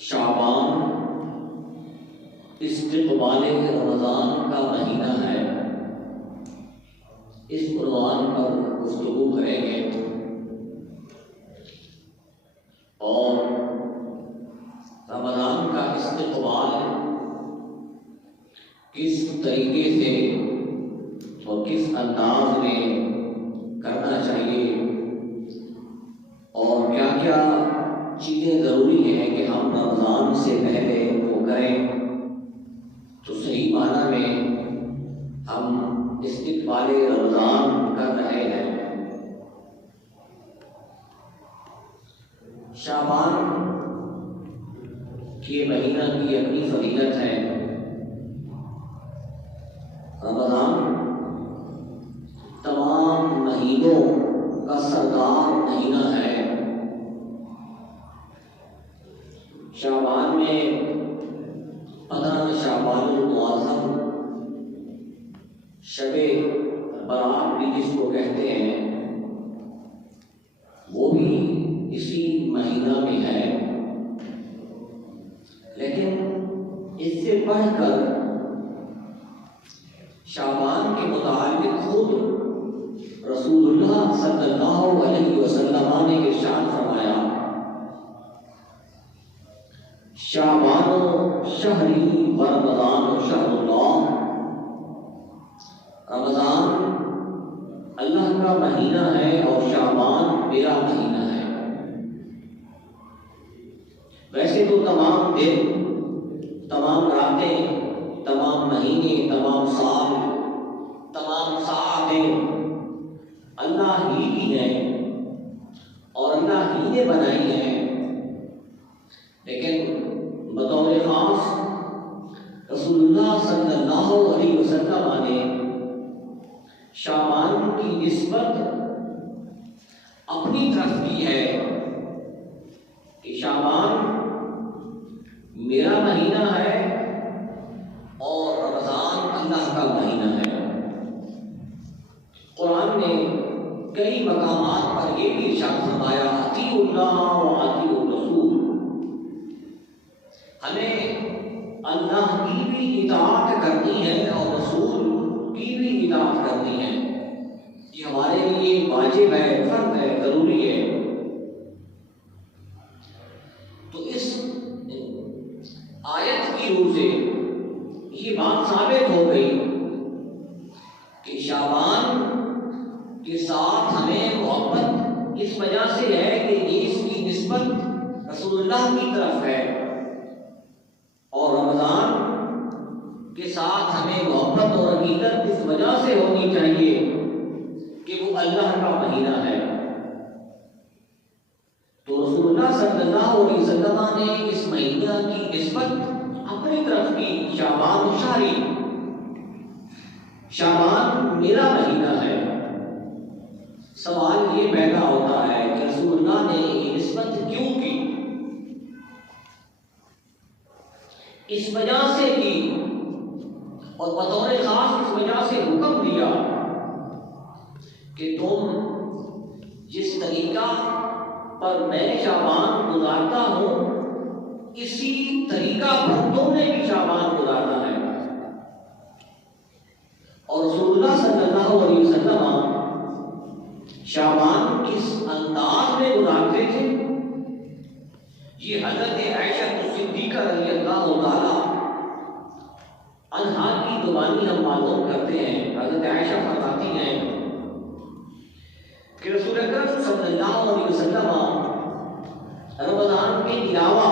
شعبان استقبال رمضان کا مہینہ ہے۔ اس عنوان پر گفتگو کریں گے اور رمضان کا استقبال کس طریقے سے اور کس انداز میں کرنا چاہیے اور کیا کیا چیزیں ضروری ہیں کہ ہم رمضان سے پہلے وہ کریں تو صحیح معنی میں ہم استقبال رمضان کر رہے ہیں۔ شعبان کے مہینہ کی اپنی فضیلت ہے۔ رمضان تمام مہینوں کا سردار مہینہ ہے۔ شعبان میں 15 شعبان المعظم، شب برات بھی جس کو کہتے ہیں، وہ بھی اسی مہینہ میں ہے، لیکن اس سے بڑھ کر شعبان کے متعلق خود رسول اللہ صلی اللہ علیہ وسلم نے ارشاد فرمایا، شعبان شہری و رمضان شہر اللہ، رمضان اللہ کا مہینہ ہے اور شعبان میرا مہینہ ہے۔ ویسے تو تمام دن، تمام راتیں، تمام مہینے، تمام سال، تمام ساعتیں اللہ ہی کی ہیں اور اللہ ہی نے بنائی ہیں، لیکن بطور خاص رسول اللہ صلی اللہ علیہ وسلم نے شعبان کی نسبت اپنی طرف کی ہے کہ شعبان میرا مہینہ ہے اور رمضان اللہ کا مہینہ ہے۔ قرآن نے کئی مقامات پر یہ بھی ارشاد فرمایا، اطیعوا اللہ و اطیعوا الرسول، ہمیں اللہ کی بھی اطاعت کرنی ہے اور رسول کی بھی اطاعت کرنی ہے۔ یہ ہمارے لیے واجب ہے، فرض ہے، ضروری ہے۔ تو اس آیت کی روح سے یہ بات ثابت ہو گئی کہ شعبان کے ساتھ ہمیں محبت اس وجہ سے ہے کہ یہ اس کی نسبت رسول اللہ کی طرف ہے، اور رمضان کے ساتھ ہمیں محبت اور عقیدت اس وجہ سے ہونی چاہیے کہ وہ اللہ کا مہینہ ہے۔ تو رسول اللہ صلی اللہ علیہ وسلم نے اس مہینہ کی نسبت اپنی طرف کی، شعبان شہری، شعبان میرا مہینہ ہے۔ سوال یہ پیدا ہوتا ہے کہ رسول اللہ نے یہ نسبت کیوں کی؟ اس وجہ سے کی اور بطور خاص اس وجہ سے حکم دیا کہ تم جس طریقہ پر میں شعبان گزارتا ہوں اسی طریقہ پر تم نے بھی شعبان گزارنا ہے۔ اور رسول اللہ صلی اللہ علیہ وسلم شعبان کس انداز میں گزارتے تھے، یہ حضرت عائشہ صدیقہ رضی اللہ تعالی عنہا کی زبانی ہم معلوم کرتے ہیں۔ حضرت عائشہ فرماتی ہیں کہ رسول اکرم صلی اللہ علیہ وسلم رمضان کے علاوہ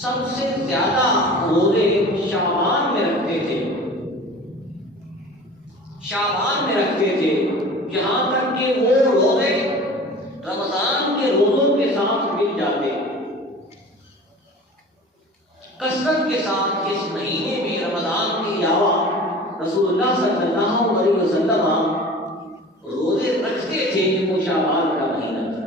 سب سے زیادہ روزے شعبان میں رکھتے تھے، شعبان میں رکھتے تھے، یہاں تک کہ وہ روزے رمضان کے روزوں کے ساتھ مل جاتے۔ کثرت کے ساتھ اس مہینے میں رمضان کے علاوہ رسول اللہ صلی اللہ علیہ وسلم روزے رکھتے تھے کہ وہ شعبان کا مہینہ تھا۔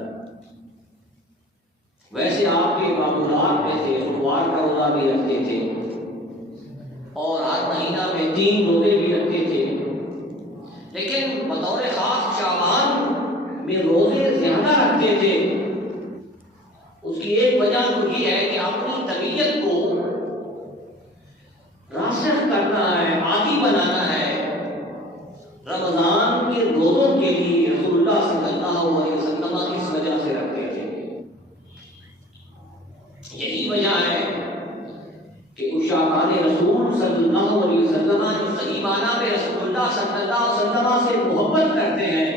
ویسے آپ کے معمولات میں سے اتوار کا روزہ بھی رکھتے تھے اور ہر مہینہ میں 3 روزے بھی رکھتے تھے، لیکن بطور خاص شعبان میں روزے زیادہ رکھتے تھے۔ اس کی اس کی ایک وجہ تو یہ ہے کہ اپنی طبیعت کو راسخ کرنا ہے، عادی بنانا ہے رمضان کے روزوں کے لیے۔ رسول اللہ صلی اللہ علیہ وسلم اس وجہ سے رکھتے تھے، یہی وجہ ہے کہ شعبان رسول صلی اللہ علیہ وسلم جو صحیح معنی میں رسول اللہ صلی اللہ علیہ وسلم سے محبت کرتے ہیں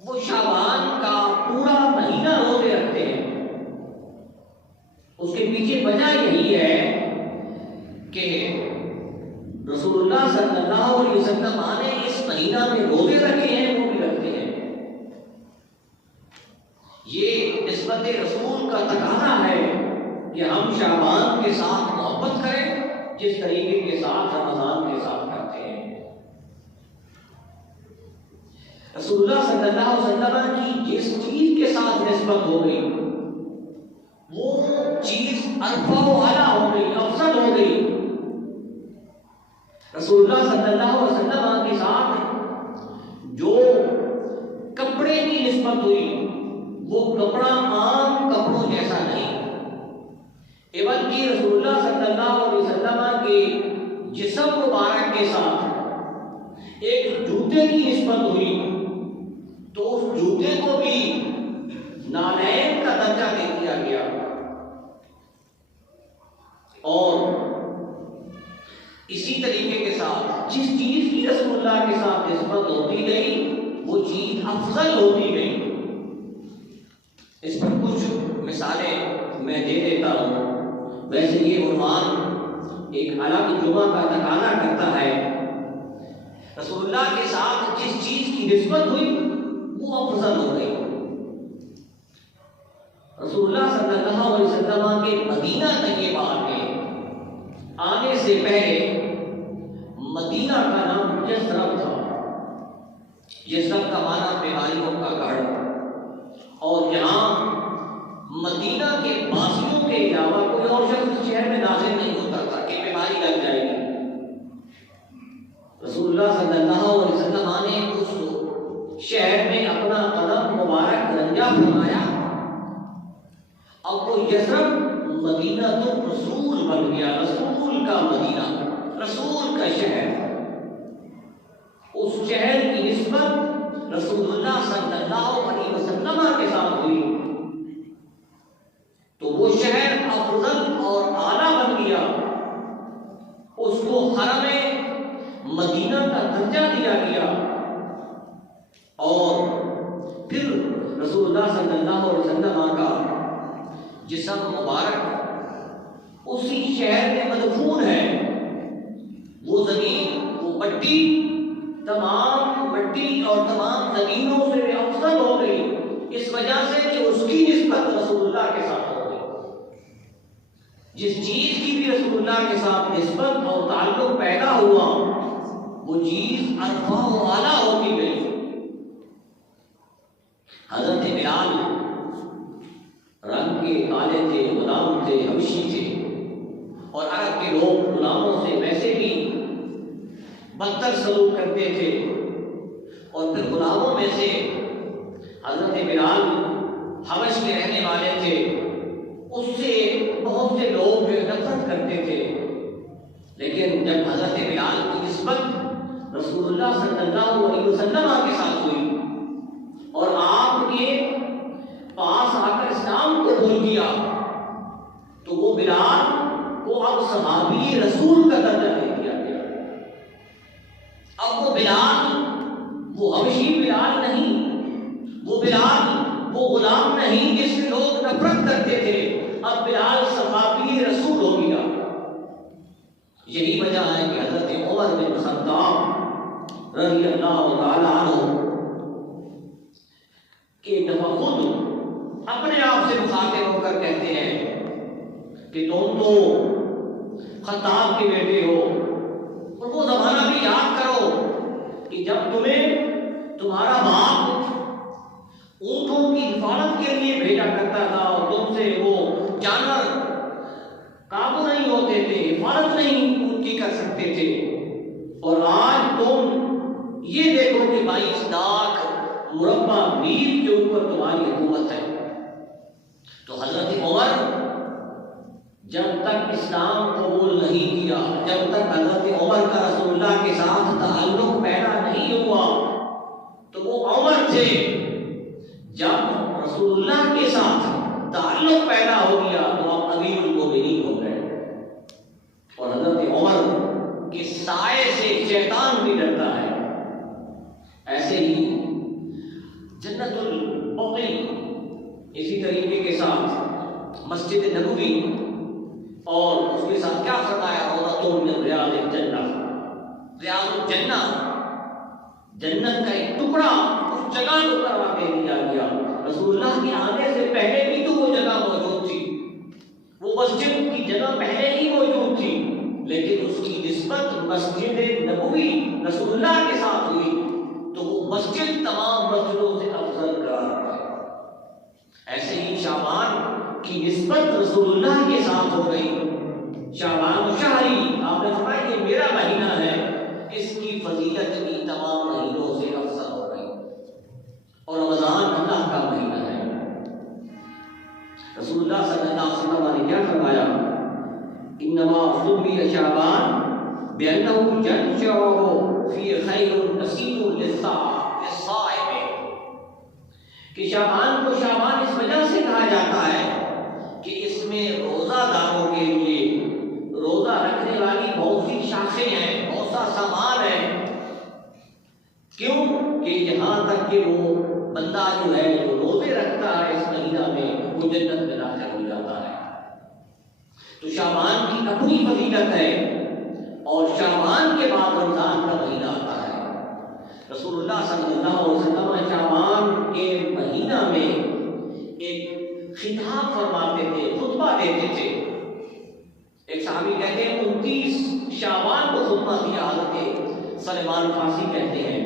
وہ شعبان کا پورا مہینہ روزے رکھتے ہیں۔ اس کے پیچھے وجہ یہی ہے کہ رسول اللہ صلی اللہ علیہ وسلم نے اس مہینہ میں روزے رکھے ہیں، وہ بھی رکھتے ہیں۔ یہ نسبت رسول کا تقاضا ہے کہ ہم شعبان کے ساتھ محبت کریں جس طریقے کے ساتھ رمضان کے ساتھ کرتے ہیں۔ رسول اللہ صلی اللہ علیہ وسلم کی جس چیز کے ساتھ نسبت ہو گئی وہ چیز ارفع و اعلیٰ ہو گئی، افضل ہو گئی۔ رسول اللہ صلی اللہ علیہ وسلم کے ساتھ جو کپڑے کی نسبت ہوئی وہ کپڑا عام کپڑوں جیسا نہیں، بلکہ رسول اللہ صلی اللہ علیہ وسلم کے جسم مبارک کے ساتھ ایک جوتے کی نسبت ہوئی تو اس جوتے کو بھی نالین کا درجہ دے دیا گیا، اور اسی طریقے کے ساتھ جس چیز کی رسول اللہ کے ساتھ نسبت ہوتی گئی وہ چیز افضل ہوتی گئی۔ اس پر کچھ مثالیں میں دے دیتا ہوں۔ ویسے یہ عنوان ایک الگ جمعہ کا تقاضا کرتا ہے۔ رسول اللہ کے ساتھ جس چیز کی نسبت ہوئی وہ افضل ہو گئی۔ رسول اللہ صلی اللہ علیہ وسلم کے مدینہ طیبہ میں آنے سے پہلے مدینہ کا نام یثرب تھا۔ یثرب کا معنی بیماریوں کا گڑھ، اور یہاں مدینہ کے باسیوں کے علاوہ کوئی اور شخص شہر میں نازل نہیں ہوتا تھا کہ بیماری لگ جائے گی۔ رسول اللہ صلی اللہ علیہ وسلم نے اس شہر میں اپنا قدم مبارک رنجا فرمایا، اب وہ یثرب مدینہ تو رسول بن گیا، رسول کا مدینہ، رسول کا شہر۔ اس شہر کی نسبت رسول اللہ صلی اللہ علیہ وسلم کے ساتھ ہوئی تو وہ شہر افضل اور اعلیٰ بن گیا، اس کو حرم مدینہ کا درجہ دیا گیا، اور پھر رسول اللہ صلی اللہ علیہ وسلم کا جسم مبارک اسی شہر میں مدفون ہے۔ وہ زمین، وہ مٹی، تمام مٹی اور تمام زمینوں سے افضل ہو گئی اس وجہ سے کہ اس کی نسبت رسول اللہ کے ساتھ ہو گئی۔ جس چیز کی بھی رسول اللہ کے ساتھ نسبت اور تعلق پیدا ہوا وہ چیز ارفع و اعلیٰ ہوتی گئی۔ حضرت بلال رنگ کے کالے تھے، غلام تھے، حبشی تھے، اور عرب کے لوگ غلاموں سے ویسے بھی بدتر سلوک کرتے تھے، اور پھر غلاموں میں سے حضرت بلال حبش کے رہنے والے تھے، اس سے بہت سے لوگ نفرت کرتے تھے۔ لیکن جب حضرت بلال کی نسبت رسول اللہ صلی اللہ علیہ وسلم کے ساتھ ہوئی اور آپ کے پاس آ کر اسلام کو بھول گیا تو وہ بلال کو اب صحابی رسول کا درجہ دے دیا گیا۔ اب وہ بلال وہ حبشی بلال نہیں، وہ بلال وہ غلام نہیں جس سے لوگ نفرت کرتے تھے، اب بلال صحابی رسول ہو گیا۔ یہی وجہ ہے کہ حضرت عمر بن خطاب رضی اللہ تعالیٰ عنہ کہ دفعہ خود اپنے آپ سے مخاطب ہو کر کہتے ہیں کہ تم تو خطاب کے بیٹے ہو، اور وہ زمانہ بھی یاد کرو کہ جب تمہیں تمہارا باپ اونٹوں کی حفاظت کے لیے بھیجا کرتا تھا اور تم سے وہ جانور قابو نہیں ہوتے تھے، حفاظت نہیں ان کی کر سکتے تھے، اور آج تم یہ دیکھو کہ 22 لاکھ مربع میل کے اوپر تمہاری حکومت ہے، تک اسلام قبول نہیں کیا، جب تک حضرت عمر کا رسول اللہ کے ساتھ تعلق پیدا نہیں ہوا، تو وہ عمر تھے. جب رسول اللہ کے ساتھ تعلق پیدا ہو گیا تو اب امیر المومنین ہو گئے. اور حضرت عمر کے سائے سے شیطان بھی ڈرتا ہے. ایسے ہی جنت البقیع اسی طریقے کے ساتھ مسجد نبوی، اور اس کے ساتھ کیا فرمایا، روضۃ من ریاض الجنہ، ریاض الجنہ جنت کا ایک ٹکڑا اس جگہ کو کروا کے دیا گیا. رسول اللہ کے آنے سے پہلے بھی تو وہ جگہ موجود تھی، وہ مسجد کی جگہ پہلے ہی موجود تھی، لیکن اس کی نسبت مسجد نبوی رسول اللہ کے ساتھ ہوئی تو وہ مسجد تمام مسجدوں سے افضل قرار پائی. ایسے ہی شعبان کی نسبت رسول اللہ کے ساتھ ہو گئی. شعبان شہری، آپ نے فرمایا یہ میرا مہینہ ہے، اس کی فضیلت بھی تمام مہینوں سے افضل ہو گئی. اور رمضان اللہ کا مہینہ ہے. رسول اللہ صلی اللہ علیہ وسلم نے کیا فرمایا، انما سمی شعبان بأنه ينشأ فی خیر نصیب للصائم، کہ شعبان کو شعبان اس وجہ سے کہا جاتا ہے کہ اس میں روزہ داروں کے لیے روزہ رکھنے والی بہت سی شاخیں ہیں، بہت سا سامان ہے. کیوں کہ یہاں تک کہ وہ بندہ جو ہے جو روزے رکھتا ہے اس مہینہ میں وہ جنت میں داخل ہو جاتا ہے. تو شعبان کی اپنی فضیلت ہے، اور شعبان کے بعد رمضان کا مہینہ آتا ہے. رسول اللہ صلی اللہ علیہ وسلم شعبان کے مہینہ میں ایک خطاب فرماتے تھے، خطبہ دیتے تھے. ایک صحابی کہتے ہیں 29 شعبان کو خطبہ دیا حضرت سلمان فارسی کہتے ہیں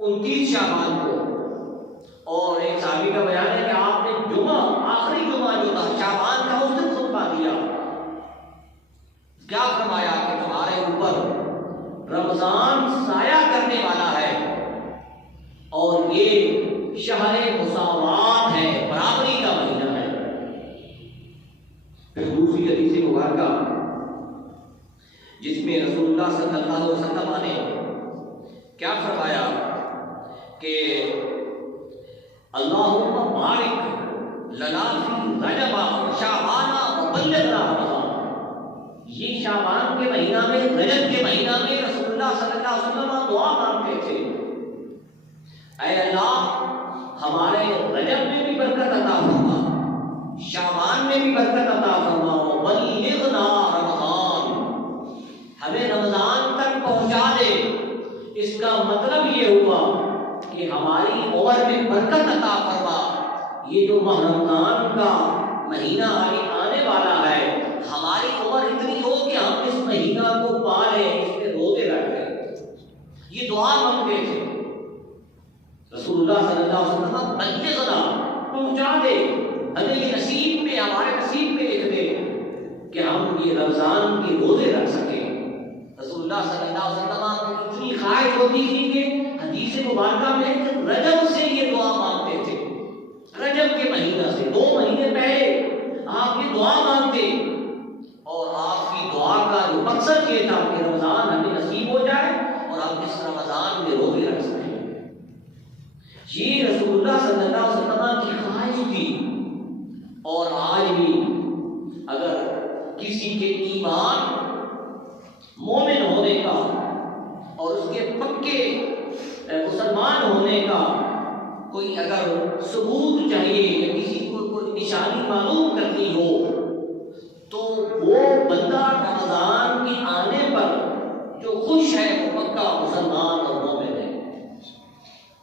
29 شعبان کو. اور ایک صحابی کا بیان ہے کہ آپ نے جمعہ، آخری جمعہ جو تھا شعبان کا، اس دن خطبہ دیا. کیا فرمایا کہ تمہارے اوپر رمضان سایہ کرنے والا ہے، اور یہ شہر مساوات ہے، برابری کا مہینہ ہے. پھر دوسری حدیث مبارکہ جس میں رسول اللہ صلی اللہ علیہ وسلم نے کیا فرمایا کہ اللہم بارک لنا فی رجب شعبان وبلغنا رمضان. یہ شعبان کے مہینہ میں، رجب کے مہینہ میں رسول اللہ صلی اللہ علیہ وسلم دعا مانگتے تھے، اے اللہ ہمارے رجب میں بھی برکت عطا فرما، شعبان میں بھی برکت عطا فرما، وبلغنا رمضان، ہمیں رمضان تک پہنچا دے. اس کا مطلب یہ ہوا کہ ہماری عمر میں برکت عطا فرما. یہ جو ماہ رمضان کا مہینہ آنے والا ہے، ہماری عمر اتنی ہو کہ ہم اس مہینہ کو پالیں، اس میں روزے رکھیں. یہ دعا مانگتے تھے. رسول اللہ صلی اللہ علیہ وسلم بلغنا، پہنچا دے، ہمیں یہ نصیب میں، ہمارے نصیب میں لکھ دے کہ ہم یہ رمضان کے روزے رکھ سکیں. رسول اللہ صلی اللہ علیہ وسلم کو اتنی خواہش ہوتی تھی کہ حدیث مبارکہ میں رجب سے یہ دعا مانگتے تھے. رجب کے مہینہ سے 2 مہینے پہلے آپ یہ دعا مانگتے، اور آپ کی دعا کا جو مقصد یہ تھا کہ رمضان ہمیں نصیب ہو جائے اور ہم اس رمضان میں روزے رکھ سکیں. یہ رسول اللہ صلی اللہ علیہ وسلم کی خواہش تھی. اور آج بھی اگر کسی کے ایمان، مومن ہونے کا اور اس کے پکے مسلمان ہونے کا کوئی اگر ثبوت چاہیے یا کسی کو کوئی نشانی معلوم کرنی ہو تو وہ بندہ رمضان کے آنے پر جو خوش ہے وہ پکا مسلمان اور مومن ہے،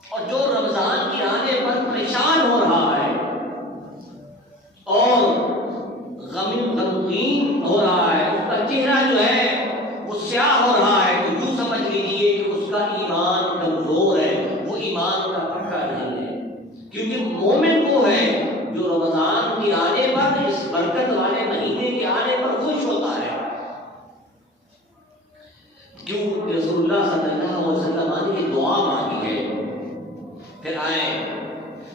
اور جو رمضان کے آنے پر پریشان ہو رہا ہے اور غمگین ہو رہا ہے، اس کا چہرہ جو ہے وہ سیاہ ہو رہا ہے، تو یوں سمجھ لیجیے کہ اس کا ایمان کمزور ہے، وہ ایمان کا پکا نہیں ہے. کیونکہ مومن وہ ہے جو رمضان کے آنے پر، اس برکت والے مہینے کے آنے پر خوش ہوتا ہے. کیوں؟ رسول اللہ صلی اللہ علیہ وسلم نے یہ دعا مانگی ہے. پھر آئے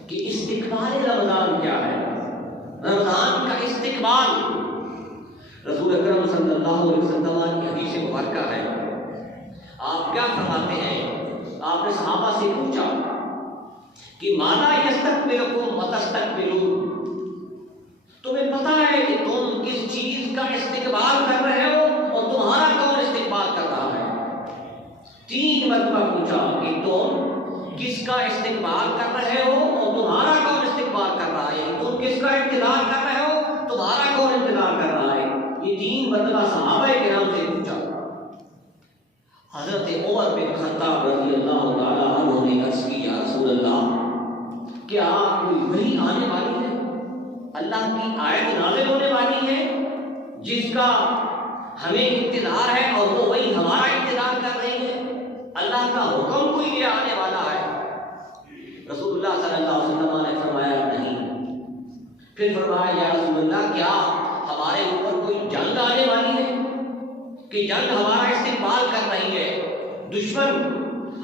کہ استقبال رمضان کیا ہے. رمضان کا استقبال، رسول اکرم صلی اللہ علیہ وسلم کی حدیث مبارکہ ہے، آپ کیا فرماتے ہیں؟ آپ نے صحابہ سے پوچھا کہ ماذا یستقبلکم وتستقبلون، تمہیں پتا ہے کہ تم کس چیز کا استقبال کر رہے ہو اور تمہارا کون استقبال کر رہا ہے؟ 3 مرتبہ پوچھا کہ تم کس کا استقبال کر رہے ہو اور تمہارا کون استقبال کر رہا ہے، تم کس کا انتظار کر رہے ہو، تمہارا کون انتظار کر رہا ہے؟ یہ 3 مرتبہ صحابہ کرام سے پوچھا۔ حضرت عمر بن خطاب رضی اللہ تعالیٰ عنہ نے عرض کی، یا رسول اللہ، کیا کوئی وحی آنے والی ہے، اللہ کی آیت نازل ہونے والی ہے جس کا ہمیں انتظار ہے اور وہ وہی ہمارا انتظار کر رہی ہے؟ اللہ کا حکم کوئی یہ آنے والا ہے؟ رسول اللہ صلی اللہ علیہ وسلم نے فرمایا نہیں۔ پھر فرمایا، یا رسول اللہ، کیا ہمارے اوپر کوئی جنگ آنے والی ہے کہ جنگ ہمارا استقبال کر رہی ہے، دشمن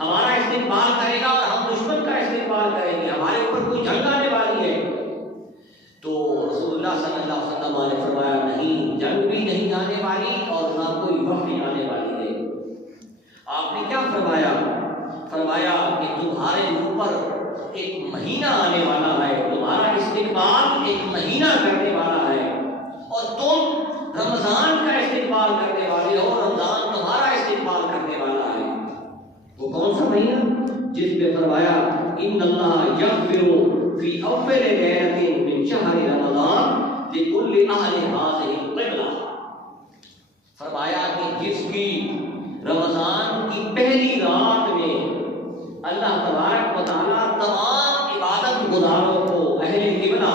ہمارا استقبال کرے گا اور ہم دشمن کا استقبال کریں گے، ہمارے اوپر کوئی جنگ آنے والی ہے؟ تو رسول اللہ صلی اللہ علیہ وسلم نے فرمایا، نہیں، جنگ بھی نہیں آنے والی اور نہ کوئی وحی آنے والی ہے۔ آپ نے کیا فرمایا؟ فرمایا کہ تمہارے اوپر ایک مہینہ آنے والا ہے، تمہارا استقبال ایک مہینہ کرنے والا ہے اور تم رمضان کا استقبال کرنے والے ہو، رمضان تمہارا استقبال کرنے والا ہے۔ وہ کون سا مہینہ؟ جس پہ فرمایا، ان اللہ یغفر فی اول لیلۃ من شہر رمضان لکل اہل ہذہ القبلہ، فرمایا کہ جس کی رمضان کی پہلی رات میں اللہ تبارک و تعالیٰ تمام عبادت گزاروں کو، اہل قبلہ،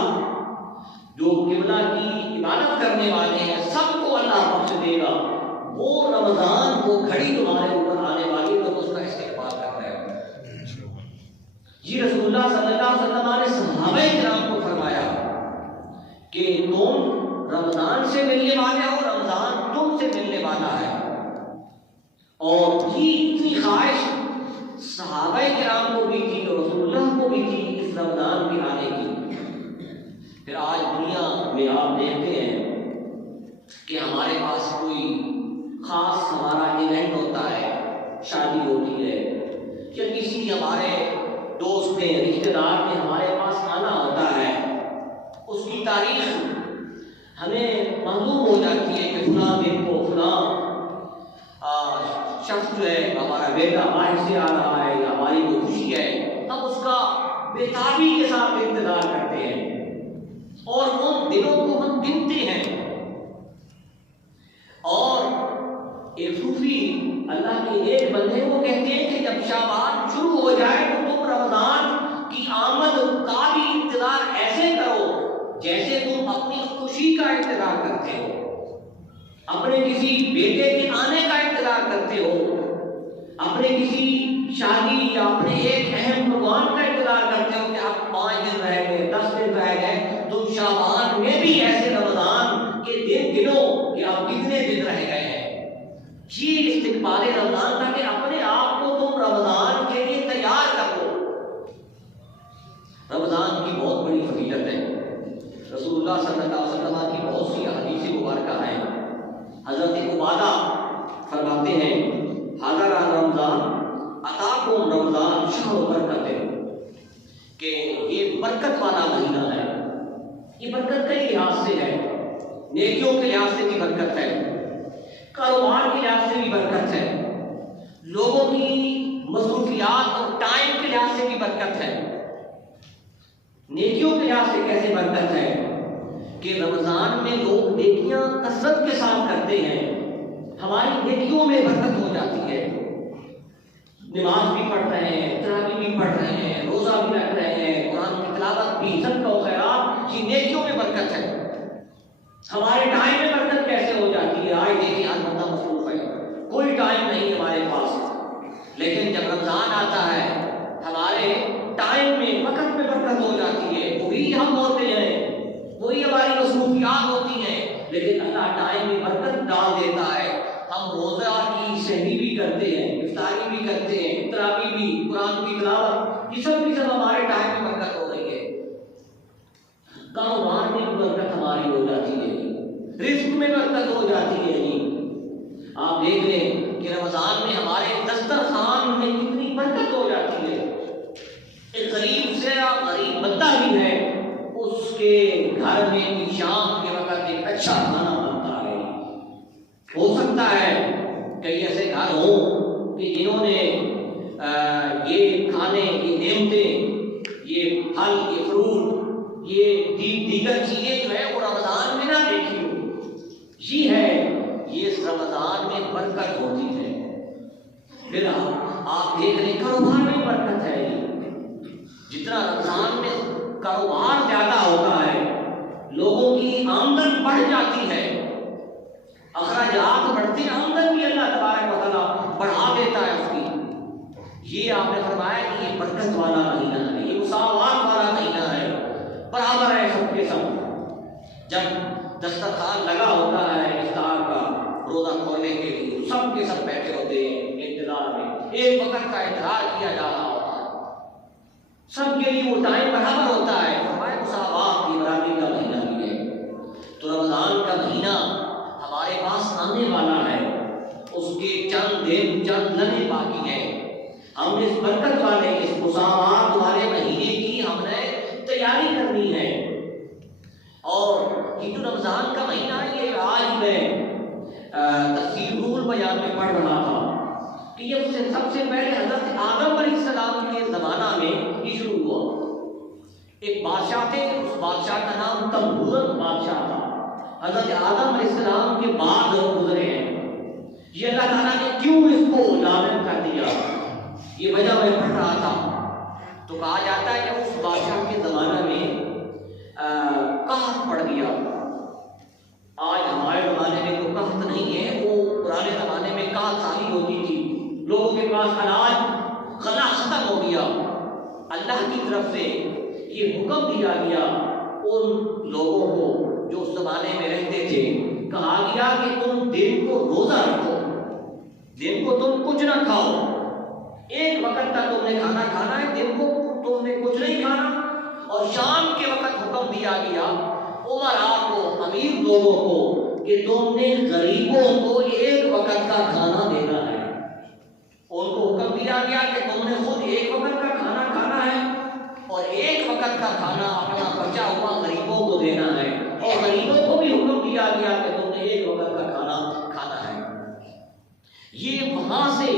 جو قبلہ کی عبادت کرنے والے ہیں، سب کو اللہ بخش دے گا۔ وہ رمضان کو گھڑی تمہارے اوپر آنے والی ہے، تو اس کا استقبال کر رہے ہو۔ جی رسول اللہ صلی اللہ علیہ وسلم نے صحابہ کرام کو فرمایا کہ تم رمضان سے ملنے والے ہو، رمضان تم سے ملنے والا ہے۔ اور یہ اتنی خواہش صحابہ کرام کو بھی تھی اور رسول اللہ کو بھی تھی اس رمضان کے آنے کی۔ پھر آج دنیا میں آپ دیکھتے ہیں کہ ہمارے پاس کوئی خاص ہمارا ایونٹ ہوتا ہے، شادی ہوتی ہے یا کسی ہمارے دوست نے، رشتے دار نے ہمارے پاس آنا ہوتا ہے، اس کی تاریخ ہمیں معلوم ہو جاتی ہے کہ فلاں دن کو فلاں شخص جو ہے ہمارا بیٹا باہر سے آ رہا ہے یا ہماری کوئی خوشی ہے، ہم اس کا بےتابی کے ساتھ انتظار کرتے ہیں اور ان دنوں کو ہم گنتے ہیں۔ اور ایک صوفی اللہ کے ایک بندے کو کہتے ہیں کہ جب شعبان شروع ہو جائے تو تم رمضان کی آمد کا بھی انتظار ایسے کرو جیسے تم اپنی خوشی کا انتظار کرتے ہو، اپنے کسی بیٹے کے آنے کا انتظار کرتے ہو، اپنے کسی شادی یا اپنے ایک اہم پروگرام کا انتظار کرتے ہو کہ اب 5 دن رہ گئے، 10 دن رہ گئے۔ تم شعبان میں بھی ایسے رمضان کے دنوں کہ اب کتنے دن رہ گئے ہیں، یہ استقبال رمضان تھا کہ اپنے آپ کو تم رمضان کے لیے تیار کر لو۔ رمضان کی بہت بڑی فضیلت ہے، رسول اللہ صلی اللہ علیہ وسلم کی بہت سی حدیث مبارکہ ہیں۔ حضرت عبادہ فرماتے ہیں، حضر رمضان عطاکم رمضان شہر برکت ہے، کہ یہ برکت والا مہینہ ہے۔ یہ برکت کئی لحاظ سے ہے، نیکیوں کے لحاظ سے بھی برکت ہے، کاروبار کے لحاظ سے بھی برکت ہے، لوگوں کی مصروفیات اور ٹائم کے لحاظ سے بھی برکت ہے۔ نیکیوں کے لحاظ سے کیسے برکت ہے کہ رمضان میں لوگ نیکیاں کثرت کے ساتھ کرتے ہیں، ہماری نیکیوں میں برکت ہو جاتی ہے، نماز بھی پڑھ رہے ہیں، تراویح بھی پڑھ رہے ہیں، روزہ بھی رکھ رہے ہیں، قرآن کی تلاوت بھی، صدقہ و خیرات، یہ نیکیوں میں برکت ہے۔ ہمارے ٹائم میں برکت کیسے ہو جاتی ہے؟ آج دیکھیں آج بندہ مصروف ہے، کوئی ٹائم نہیں ہمارے پاس، لیکن جب رمضان آتا ہے ہمارے ٹائم میں، وقت میں برکت ہو جاتی ہے، وہی ہم ہوتے ہیں، وہی ہماری مصروفیات ہوتی ہیں، لیکن اللہ ٹائم میں برکت ڈال دیتا ہے۔ ہم روزہ کی سحری بھی کرتے ہیں، افطاری بھی کرتے ہیں، تراویح بھی، قرآن کی تلاوت، یہ سب کی سب ہمارے ٹائم میں برکت ہو رہی ہے۔ کاروبار میں بھی برکت ہماری ہو جاتی ہے، رزق میں برکت برکت ہو جاتی ہے جی. آپ دیکھ لیں کہ رمضان میں ہمارے دسترخوان میں کتنی برکت ہو جاتی ہے. ایک غریب سے غریب بندہ بھی ہے, اس کے گھر میں بھی شام کے وقت ایک اچھا کھانا بنتا ہے. ہو سکتا ہے کئی ایسے گھر ہوں کہ جنہوں نے یہ کھانے, یہ نعمتیں, یہ پھل, یہ فروٹ, یہ دیگر چیزیں جو ہے وہ رمضان میں نہ دیکھی ہو. یہ ہے, یہ اس رمضان میں برکت ہوتی ہے. پھر آپ دیکھ لیں کاروبار میں برکت ہے. جتنا رمضان میں کاروبار زیادہ ہوتا ہے, لوگوں کی آمدن بڑھ جاتی ہے, اخراجات بڑھتے ہیں, آمدن بھی اللہ تبارک و تعالیٰ بڑھا دیتا ہے اس کی. یہ آپ نے فرمایا کہ یہ برکت والا مہینہ ہے, یہ مساوات والا مہینہ ہے, برابر ہے سب کے سب. جب دسترخوان لگا ہوتا ہے افطار کا, روزہ کھولنے کے لیے سب کے سب بیٹھے ہوتے ہیں انتظار میں, ایک وقت کا انتظار کیا جا رہا ہوتا ہے, سب کے لیے وہ ٹائم برابر ہوتا ہے. فرمایا مساوات کی برابری کا مہینہ بھی ہے. تو رمضان کا مہینہ ہمارے پاس آنے والا ہے, اس کے چند دن چند لمحے باقی ہیں. ہم اس برکت والے, اس مساوات والے مہینے کی ہم نے تیاری کرنی ہے. اور یہ جو رمضان کا مہینہ ہے, یہ آج میں تفسیر روح البیان میں پڑھ رہا تھا کہ یہ سب سے پہلے حضرت آدم علیہ السلام کے زمانہ میں یہ شروع ہوا. ایک بادشاہ تھے, اس بادشاہ کا نام تمبورت بادشاہ تھا. حضرت آدم علیہ السلام کے بعد گزرے ہیں. یہ اللہ تعالیٰ نے کیوں اس کو لعنت کر دیا, یہ وجہ میں پڑھ رہا تھا. تو کہا جاتا ہے کہ اس بادشاہ کے زمانہ میں قحط پڑ گیا. آج ہمارے زمانے میں تو قحط نہیں ہے, وہ پرانے زمانے میں قحط سالی ہوتی تھی, لوگوں کے پاس اناج غلہ ختم ہو گیا. اللہ کی طرف سے یہ حکم دیا گیا ان لوگوں کو جو اس زمانے میں رہتے تھے, کہا گیا کہ تم دن کو روزہ رکھو, دن کو تم کچھ نہ کھاؤ, ایک وقت تک تم نے کھانا کھانا ہے, دن کو تم نے کچھ نہیں کھانا. اور شام کے وقت حکم دیا گیا عمراء کو, امیر لوگوں کو, کہ تم نے غریبوں کو ایک وقت کا کھانا دینا ہے. ان کو حکم دیا گیا کہ تم نے خود ایک وقت کا کھانا کھانا ہے اور ایک وقت کا کھانا اپنا بچا ہوا غریبوں کو دینا ہے. اور غریبوں کو بھی حکم دیا گیا کہ تم نے ایک وقت کا کھانا کھانا ہے. یہ وہاں سے,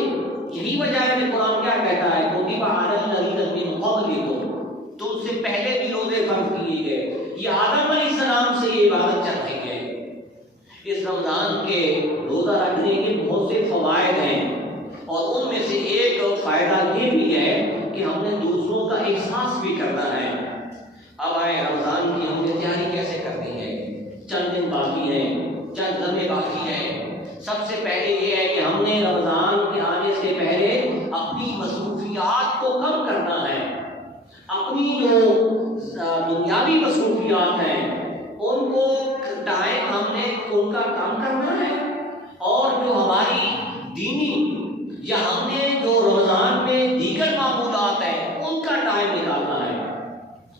یہی وجہ ہے کہ قرآن کیا کہتا ہے, کتب علی الذین من قبلکم, تم سے پہلے بھی روزے فرض کیے گئے. یہ آدم علیہ السلام سے یہ عبادت چل رہی ہے. اس رمضان کے روزہ رکھنے کے بہت سے فوائد ہیں, اور ان میں سے ایک فائدہ یہ بھی ہے کہ ہم نے دوسروں کا احساس بھی کرنا ہے. اب آئے رمضان کی ہم نے تیاری کیسے کرنی ہے. چند دن باقی ہیں, چند لمحے باقی ہیں. سب سے پہلے یہ ہے کہ ہم نے رمضان کے آنے سے پہلے اپنی مصروفیات کو کم کرنا ہے. اپنی جو دنیاوی مصروفیات ہیں ان کو ٹائم ہم نے ان کا کام کرنا ہے, اور جو ہماری دینی یا ہم نے جو رمضان میں دیگر معمولات ہیں ان کا ٹائم نکالنا ہے.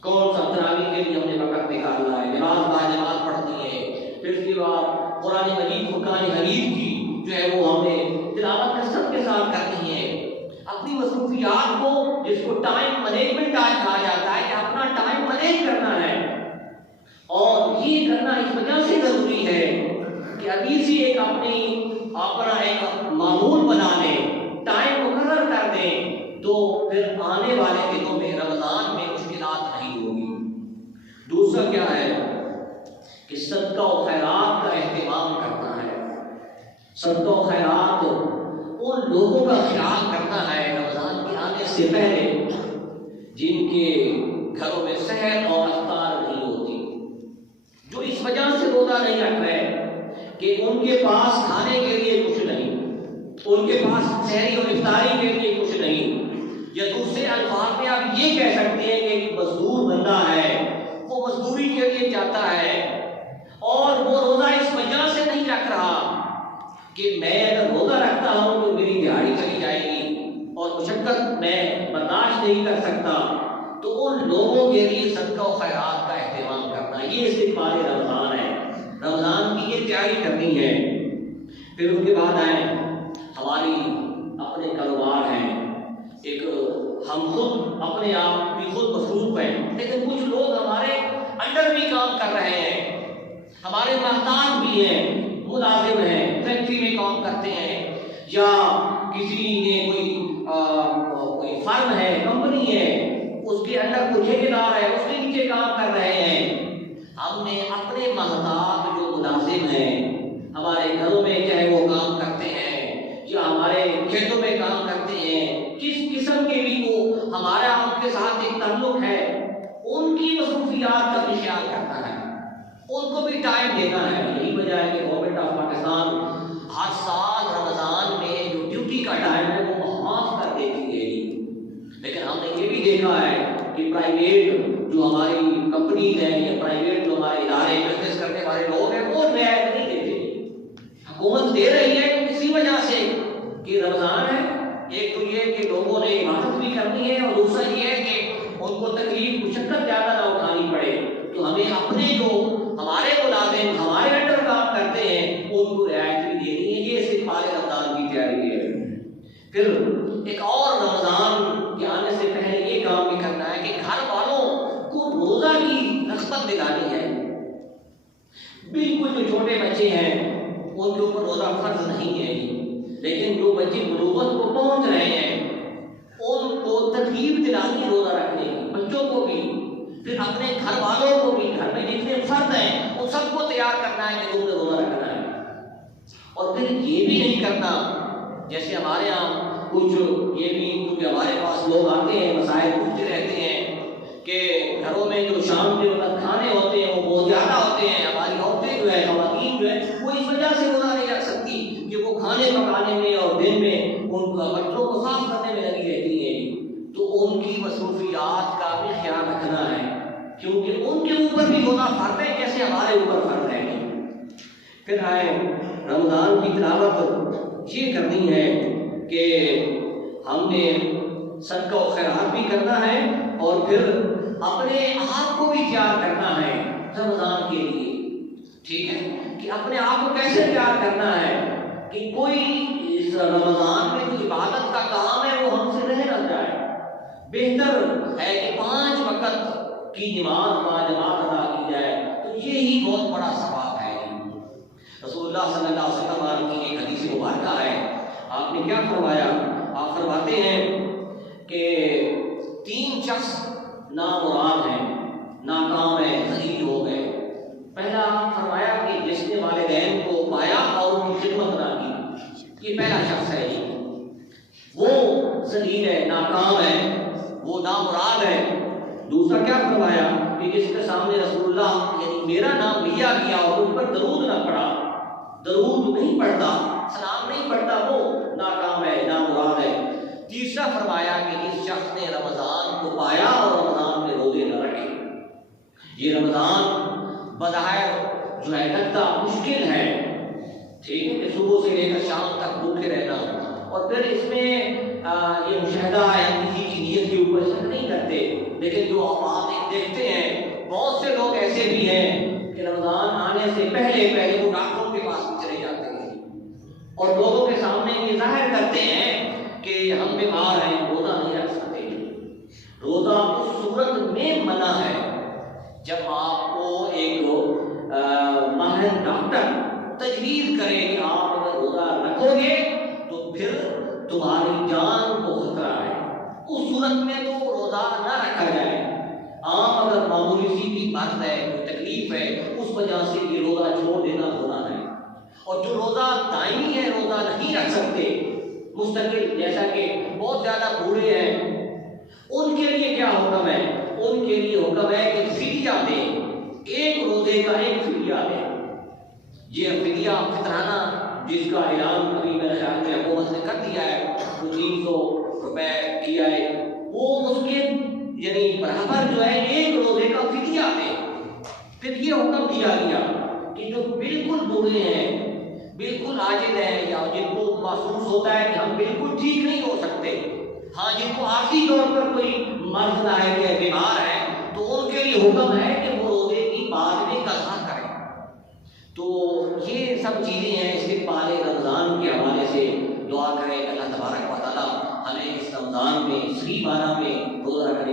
کون سا تراویح کے لیے ہم نے وقت نکالنا ہے, نماز باجماعت پڑھنی ہے, پھر اس کے بعد قرآن مجید فرقان حمید کی جو ہے وہ ہم نے تلاوت کثرت کے ساتھ کرنی ہے. اپنی مصروفیات کو, جس کو ٹائم مینجمنٹ آج کہا جاتا ہے, کہ اپنا ٹائم مینیج کرنا ہے. اور یہ کرنا اس وجہ سے ضروری ہے کہ ابھی سے ایک اپنا ایک معمول بنا لیں, ٹائم مقرر کر دیں, تو پھر آنے والے دنوں میں رمضان میں مشکلات نہیں ہوگی. دوسرا کیا ہے کہ صدقہ و خیرات کا اہتمام کرنا ہے. صدقہ و خیرات ان لوگوں کا خیال کرنا ہے رمضان کے آنے سے پہلے جن کے گھروں میں سحر اور افطار نہیں ہوتی, جو اس وجہ سے روزہ نہیں رکھ رہے کہ ان کے پاس کھانے کے لیے کچھ نہیں, ان کے پاس سحری اور افطاری کے لیے کچھ نہیں. یا دوسرے الفاظ میں آپ یہ کہہ سکتے ہیں کہ مزدور بندہ ہے, وہ مزدوری کے لیے جاتا ہے, اور وہ روزہ اس وجہ سے نہیں رکھ رہا کہ میں اگر روزہ رکھتا ہوں تو میری دیہاڑی چلی جائے گی اور مشقت میں برداشت نہیں کر سکتا. تو ان لوگوں کے لیے صدقہ و خیرات کا اہتمام کرنا, یہ استقبال رمضان ہے. رمضان کی یہ تیاری کرنی ہے. پھر اس کے بعد آئے ہماری اپنے کاروبار ہیں. ایک ہم خود اپنے آپ بھی خود مصروف ہیں، لیکن کچھ لوگ ہمارے انڈر بھی کام کر رہے ہیں، ہمارے محتاج بھی ہیں، ملازم ہیں، فیکٹری میں کام کرتے ہیں، یا کسی نے کوئی فرم ہے، کمپنی ہے، اس کے انڈر کوئی ٹھیکیدار ہے، اس کے نیچے کام کر رہے ہیں. ہم نے اپنے محتاج جو ملازم ہیں ہمارے گھروں میں، چاہے وہ کام کرتے ہیں یا ہمارے کھیتوں میں کام کرتے ہیں، کس قسم کے بھی وہ ہمارا ان کے ساتھ ایک تعلق ہے، ان کی مصروفیات کا بھی خیال کرنا ہے، ان کو بھی ٹائم دینا ہے. یہی وجہ ہے کہ گورنمنٹ آف پاکستان ہر سال رمضان میں جو ڈیوٹی کا ٹائم ہے وہ معاف کر دیتی ہے. لیکن ہم نے یہ بھی دیکھا ہے کہ پرائیویٹ جو ہماری کمپنیز ہیں یا پرائیویٹ جو ہمارے ادارے بزنس کرنے والے لوگ ہیں وہ رعایت نہیں دیتے. حکومت دے رہی ہے اسی وجہ سے کہ رمضان ہے. ایک تو یہ کہ لوگوں نے عبادت بھی کرنی ہے، اور دوسرا یہ ہے کہ ان کو تکلیف مشقت زیادہ نہ اٹھانی پڑے. تو ہمیں اپنے جو ہمارے ملازم ہمارے انڈر کام کرتے ہیں ان کو رعایت بھی دینی ہے. یہ صرف آج رمضان کی تیاری ہے. پھر ایک اور رمضان کے آنے سے پہلے یہ کام بھی کرنا ہے کہ گھر والوں کو روزہ کی رغبت دلانی ہے. بالکل جو چھوٹے بچے ہیں ان کے اوپر روزہ فرض نہیں ہے، لیکن جو بچے بلوغت کو پہنچ رہے ہیں ان کو ترغیب دلانی روزہ رکھنے کی، بچوں کو بھی، پھر اپنے گھر والوں کو بھی، گھر میں جتنے فرد ہیں ان سب کو تیار کرنا ہے کہ تم نے روزہ رکھنا ہے. اور پھر یہ بھی نہیں کرنا جیسے ہمارے یہاں کچھ یہ بھی، کیونکہ ہمارے پاس لوگ آتے ہیں مسائل پوچھتے رہتے ہیں کہ گھروں میں جو شام کے وقت کھانے ہوتے ہیں وہ بہت زیادہ ہوتے ہیں. ہماری عورتیں جو ہے، خواتین جو ہے، وہ اس وجہ سے روزہ نہیں رکھ سکتی کہ وہ کھانے پکانے میں اور دن میں ان برتنوں کو صاف کرنے میں لگی رہتی ہیں. تو ان کی مصروفیات کا بھی خیال رکھنا ہے، کیونکہ ان کے اوپر بھی روزہ فرض ہے جیسے ہمارے اوپر فرض ہے. پھر آئے رمضان کی تلاوت یہ کرنی ہے کہ ہم نے صدقہ و خیرات بھی کرنا ہے، اور پھر اپنے آپ کو بھی تیار کرنا ہے رمضان کے لیے. ٹھیک ہے کہ اپنے آپ کو کیسے تیار کرنا ہے کہ کوئی اس رمضان میں جو عبادت کا کام ہے وہ ہم سے رہ نہ جائے. بہتر ہے کہ 5 وقت کی نماز باجماعت ادا کی جائے، تو یہی بہت بڑا ثواب ہے. رسول اللہ صلی اللہ علیہ وسلم کی ایک حدیث مبارکہ ہے، آپ نے کیا فرمایا؟ آپ فرماتے ہیں کہ 3 شخص نامراد ہیں، ناکام ہیں، ذلیل ہو گئے. پہلا فرمایا کہ جس نے والدین کو پایا اور ان کی خدمت نہ کی، یہ پہلا شخص ہے. وہ ذلیل ہے، ناکام ہے، وہ نامراد ہے. دوسرا کیا فرمایا کہ جس کے سامنے رسول اللہ یعنی میرا نام لیا گیا اور ان پر درود نہ پڑا، درود نہیں پڑھتا، سلام نہیں پڑھتا، وہ ناکام ہے، نامراد ہے. تیسرا فرمایا کہ جس شخص نے رمضان کو پایا اور رمضان میں روزے نہ رکھے. یہ رمضان بظاہر جو ہے لگتا مشکل ہے، ٹھیک ہے کہ صبح سے لے کر شام تک بھوکے رہنا، اور پھر اس میں یہ مشاہدہ ہے، ہم کسی کی نیت کے اوپر شک نہیں کرتے. لیکن جو آپ دیکھتے ہیں بہت سے لوگ ایسے بھی ہیں کہ رمضان آنے سے پہلے وہ ڈاکٹروں کے پاس چلے جاتے ہیں اور لوگوں کے سامنے یہ ظاہر کرتے ہیں کہ ہم بیمار ہیں، روزہ نہیں رکھ سکتے. روزہ اس صورت میں منع ہے جب آپ کو ایک ماہر ڈاکٹر تجویز کرے کہ آپ اگر روزہ رکھو گے تو پھر تمہاری جان کو خطرہ ہے. اس صورت میں تو روزہ نہ رکھا جائے. عام اگر معمولی سی بھی مرض ہے، کوئی تکلیف ہے، اس وجہ سے یہ روزہ چھوڑ دینا گناہ ہے. اور جو روزہ دائمی ہے، روزہ نہیں رکھ سکتے مستقل، جیسا کہ بہت زیادہ بوڑھے ہیں، ان کے لیے کیا حکم ہے؟ ان کے لیے حکم ہے کہ فدیہ دیں، ایک روزے کا ایک فدیہ دیں. یہ فدیہ فطرانہ جس کا اعلان ابھی میرے خیال میں حکومت نے کر دیا ہے، 300 روپے کیا ہے، وہ اس کے یعنی برابر جو ہے ایک روزے کا فدیہ دیں. پھر یہ حکم دیا گیا کہ جو بالکل بوڑھے ہیں، بالکل عاجز ہیں، یا جن کو محسوس ہوتا ہے کہ ہم بالکل ٹھیک نہیں ہو سکتے، ہاں جن کو عارضی طور پر کوئی مرض لاحق ہے، بیمار ہے، تو ان کے لیے حکم ہے کہ وہ روزے کی بعد میں قضا کریں. تو یہ یہ سب چیزیں ہیں استقبال رمضان کے حوالے سے دعا کریں کہ اللہ تبارک و تعالیٰ ہمیں اس رمضان میں صحیح معنی میں روزہ رکھنے